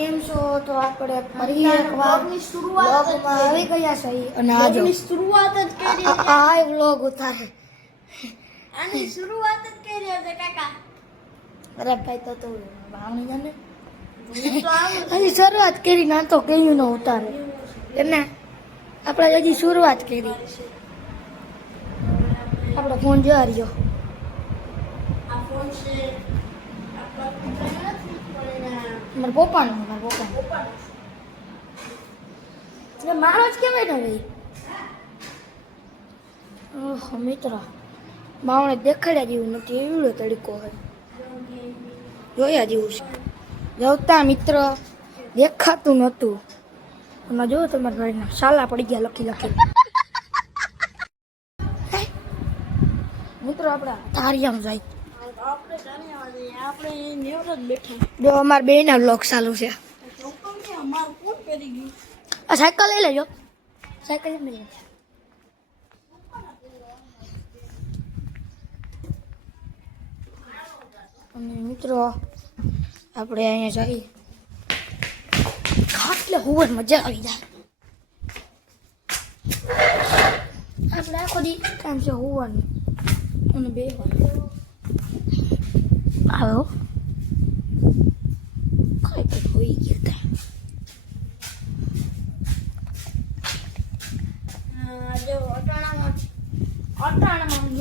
કેમ છો? તો આપણે ફરી એકવાર વ્લોગમાં આવી ગયા છે અને આજે શરૂઆત જ કરી આ વ્લોગ ઉતારે આની શરૂઆત જ કરી છે કાકા. અરે ભાઈ તો ભાવણી જાને હજી શરૂઆત કરી ના તો કેયું ન ઉતારે એને આપણે હજી શરૂઆત કરી. આપણો ફોન જોવા રહ્યો. આ ફોન છે મારા પપ્પાનો મારો જ કેવાય ને ભાઈ. ઓહો મિત્ર માવણે દેખાડ્યા જેવું નથી એવડો તડકો હોય જોયા જેવું છે. જોતા મિત્ર દેખાતું નહોતું એમાં જો તમારા ભાઈના શાલા પડી ગયા લખી મિત્રો આપણા તારિયામાં જાય. આપણે નેવર જ બેઠા. જો અમારા બેના વ્લોગ ચાલુ છે. અમારું કોણ કરી ગયું? આ સાયકલ લઈ લેજો. સાયકલ લઈ લેજો. અને મિત્રો આપણે અહીંયા જઈએ ખાટલે હોવ મજા આવી જાય. આપણે આખો દી કામ છે હોવાનું અને બેહવાનું. આવો કઈ કઈ હોઈ ગયા હતા. જો અટાણામાં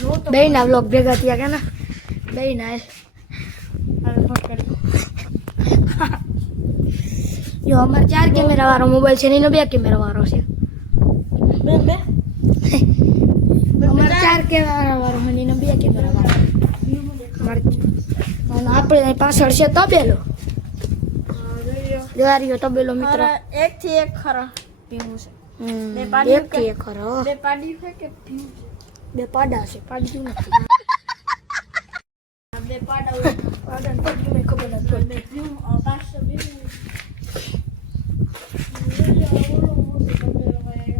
જો બે ના વ્લોગ ભેગા થયા કે ના બે ના જો અમારે 4 કેમેરા વાળો મોબાઈલ છે એનો 2 કેમેરા વાળો છે. બે અમારે 4 કેમેરા વાળો છે એનો 2 કેમેરા વાળો. અને આપણે પાછળ છે તબેલો. જોવારીઓ તબેલો મિત્ર એક થી એક ખરા પીવું છે. એક થી એક ખરો બે પાડી છે કે પીવું છે? 2 પાડા છે પાડી નથી. બે પાડા પાડા પડી મેં ખબર નથી. બે પીવું પાછો પીવું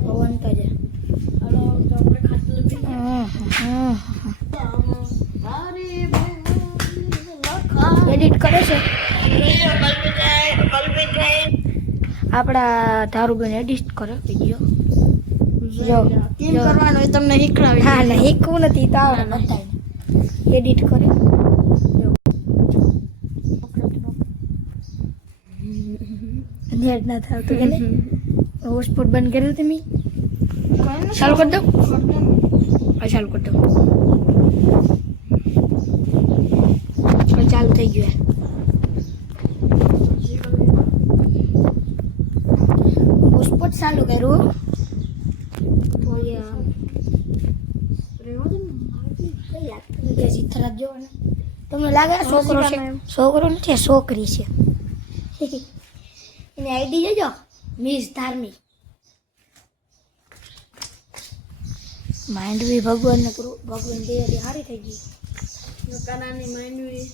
પવન તો છે. હલો તો આપણે ખાટલે પી એડિટ કરે છે આપણા ધારુબેન એડિટ કરે વિડીયો. જો કેમ કરવાનો એ તમને શીખડાવી. હા ને શીખવું નથી તો આવડે બધાને એડિટ કરે. નેટ ના થતું કે હોટસ્પોટ બંધ કર્યું તમે ચાલુ કરી દો. ચાલુ કરી દો. ચાલુ થઈ ગયું. હોટસ્પોટ ચાલુ કર્યું તો સીધા જો ને તમને લાગે છોકરો છે છોકરો નથી છોકરી છે. એની આઈડી જોજો મિસ ધાર્મિક. માઇન્ડ બી ભગવાનને ભગવાન દેવાથી સારી થઈ ગઈ. કાનાની માંડવી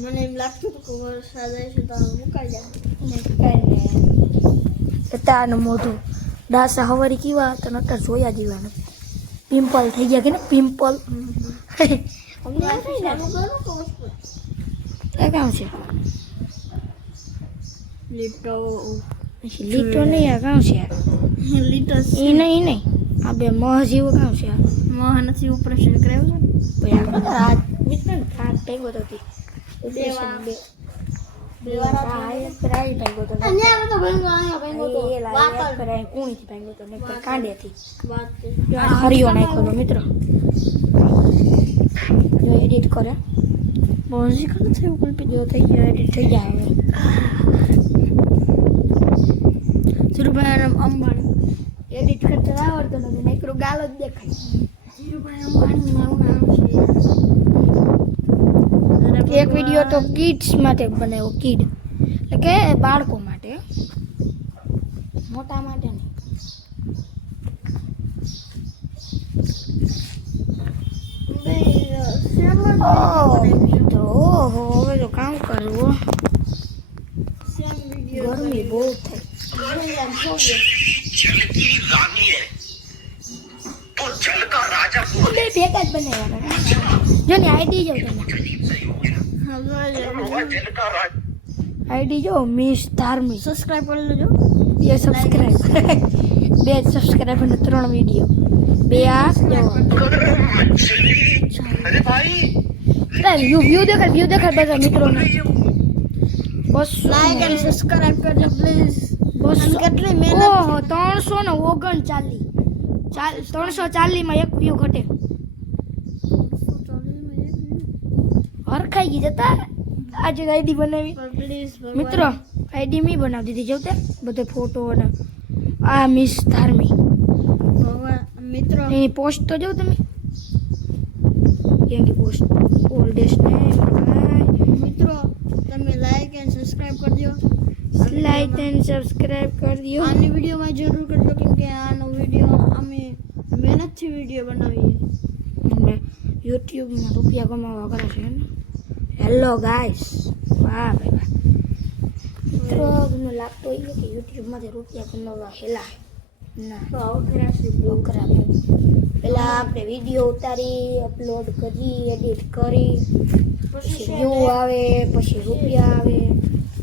મને એમ લાગતું હતું કે વરસાદ આવશે તો મુકાઈ જાય. તાનું મોઢું ડાસા હવારી કેવા હતા ને અત્યારે જોયા જીવાનું પિમ્પલ થઈ ગયા કે ને પિમ્પલ. એ કામ છે લીટો લીટો નહીં આ કામ છે લીટો એ નહીં આ બે મહ જેવું કામ છે. મહ નથી ઓપરેશન કરાવ્યું છે પછી આગળ હાથ મિત્ર હાથ ભેગો તો હતી બે વાર પ્રાઈ ભેગો તો અહીંયા તો ભાઈ અહીંયા ભાઈ તો એ લાય પ્રાઈ કુણીથી ભેગો તો ને કાંડેથી વાત હરિયો નાખ્યો તો મિત્ર. જો એડિટ કરે બહુ શીખર થયું કલ્પી જો થઈ ગયો એડિટ થઈ જાય હવે. ધીરુભાઈ અંબાણી એડિટ કરતા આવડતો નથી નકરો ગાલો જ દેખાય. ધીરુભાઈ અંબાણી નામ છે. એક વિડીયો તો કિડ્સ માટે બનાવ્યો કિડ એટલે કે બાળકો માટે મોટા માટે નહીં. તો હવે તો કામ કરવું ગરમી બહુ થાય. બે ભેગા જ બનાવ્યા જો ને આઈડી જો તમે આઈડી જો મિસ ધાર્મિક સબસ્ક્રાઇબ કરી લેજો. 2 સબસ્ક્રાઇબ 2 સબસ્ક્રાઇબ અને 3 વિડીયો 2 આ વ્યૂ દેખાડ બધા મિત્રોને બસ લાઈક અને સબસ્ક્રાઇબ કરજો પ્લીઝ. બસ અને કેટલી મહેનત. ઓહો 339 340 માં એક વ્યૂ ઘટે હરખાઈ ગઈ જતા આજે આઈડી બનાવી પ્લીઝ મિત્રો આઈડી મી બનાવી દીધી જો તે બધે ફોટો અને આ મિસ ધાર્મી ભગવાન મિત્રો એની પોસ્ટ તો જો તમે એની પોસ્ટ ઓલ્ડેસ્ટ ને મિત્રો તમે લાઈક અને સબસ્ક્રાઇબ કરજો. લાઈક એન્ડ સબસ્ક્રાઇબ કરી દો આની વિડીયોમાં જરૂર કરજો કેમ કે આનો વિડીયો અમે મહેનતથી વિડીયો બનાવીએ. અને યુટ્યુબમાં રૂપિયા કમાવા કરે છે ને હેલો ગાઈસ વાહ ભાઈ વાહ મિત્રો તમને લાગતો હોય કે યુટ્યુબમાંથી રૂપિયા કમાવા હેલા ના તો આવું ખરાશી બહુ ખરાબ પેલા આપણે વિડીયો ઉતારી અપલોડ કરી એડિટ કરી પછી વ્યૂ આવે પછી રૂપિયા આવે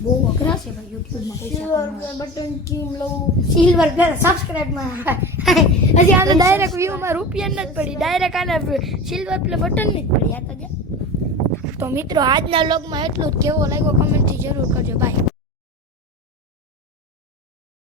બહુ અઘરા છે ભાઈ યુટ્યુબમાં પૈસા કમાવા. બટન કેમ લઉં. સિલ્વર પ્લસ સબસ્ક્રાઇબમાં હજી આને ડાયરેક્ટ વ્યૂમાં રૂપિયા નથી પડી ડાયરેક્ટ આને સિલ્વર પ્લે બટન નથી પડી આ તો મિત્રો આજના વ્લોગમાં એટલું જ કેવો લાગ્યો કમેન્ટથી જરૂર કરજો બાય.